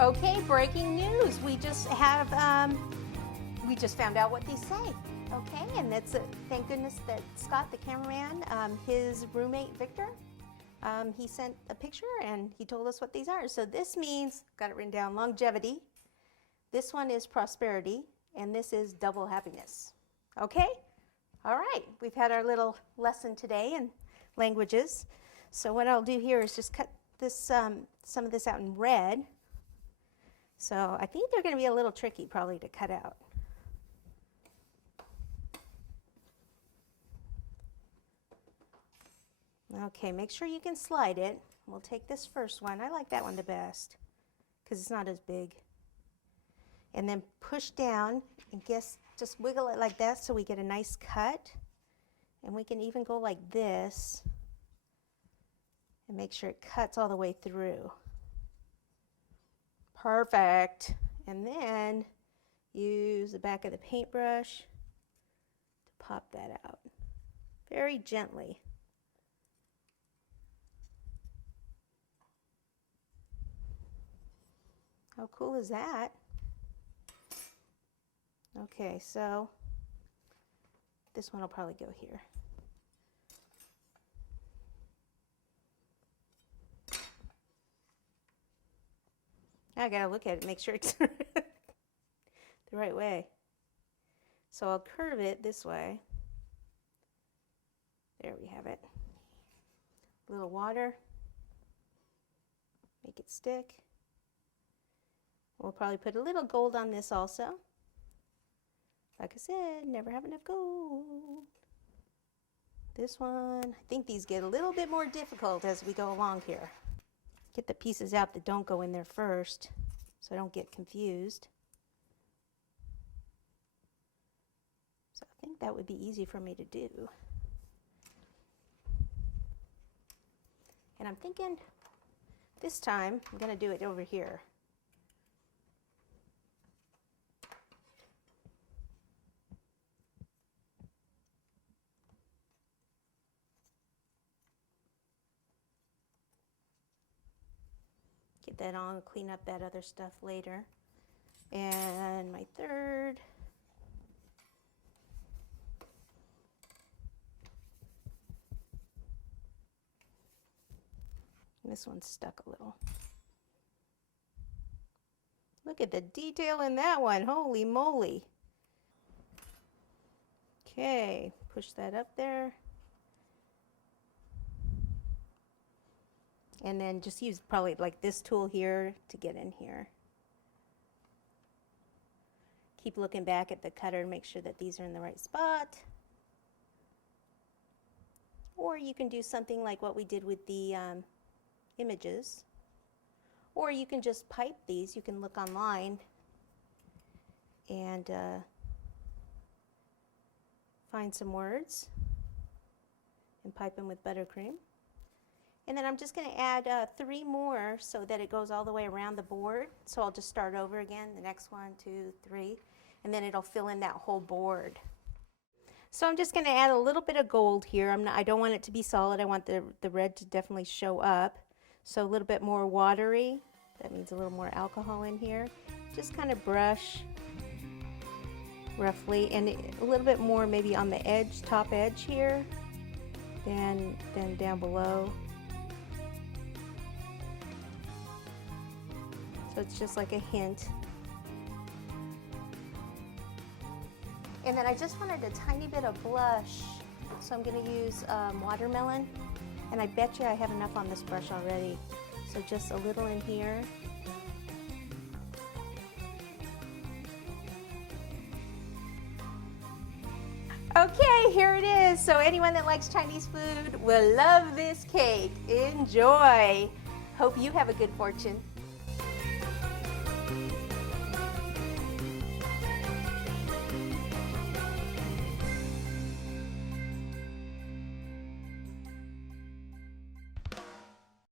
Okay, breaking news. We just found out what these say. Okay, and that's thank goodness that Scott, the cameraman, his roommate Victor, he sent a picture and he told us what these are. So this means, got it written down, longevity. This one is prosperity, and this is double happiness. Okay? All right, we've had our little lesson today in languages. So what I'll do here is just cut this some of this out in red. So I think they're going to be a little tricky probably to cut out. Okay, make sure you can slide it. We'll take this first one. I like that one the best because it's not as big. And then push down and just wiggle it like that so we get a nice cut. And we can even go like this and make sure it cuts all the way through. Perfect. And then use the back of the paintbrush to pop that out very gently. How cool is that? Okay, so this one will probably go here. I gotta look at it, make sure it's the right way. So I'll curve it this way. There we have it. A little water, make it stick. We'll probably put a little gold on this also. Like I said, never have enough gold. This one, I think these get a little bit more difficult as we go along here. Get the pieces out that don't go in there first so I don't get confused. So I think that would be easy for me to do. And I'm thinking this time I'm going to do it over here. Get that on, clean up that other stuff later. And my third. This one's stuck a little. Look at the detail in that one. Holy moly. Okay, push that up there. And then just use probably like this tool here to get in here. Keep looking back at the cutter and make sure that these are in the right spot. Or you can do something like what we did with the images. Or you can just pipe these. You can look online and find some words and pipe them with buttercream. And then I'm just going to add 3 more so that it goes all the way around the board. So I'll just start over again, the next 1, 2, 3, and then it'll fill in that whole board. So I'm just going to add a little bit of gold here. I don't want it to be solid. I want the red to definitely show up. So a little bit more watery. That means a little more alcohol in here. Just kind of brush roughly, and a little bit more maybe on the edge, top edge here, than down below. So it's just like a hint. And then I just wanted a tiny bit of blush. So I'm going to use watermelon. And I bet you I have enough on this brush already. So just a little in here. Okay, here it is. So anyone that likes Chinese food will love this cake. Enjoy. Hope you have a good fortune.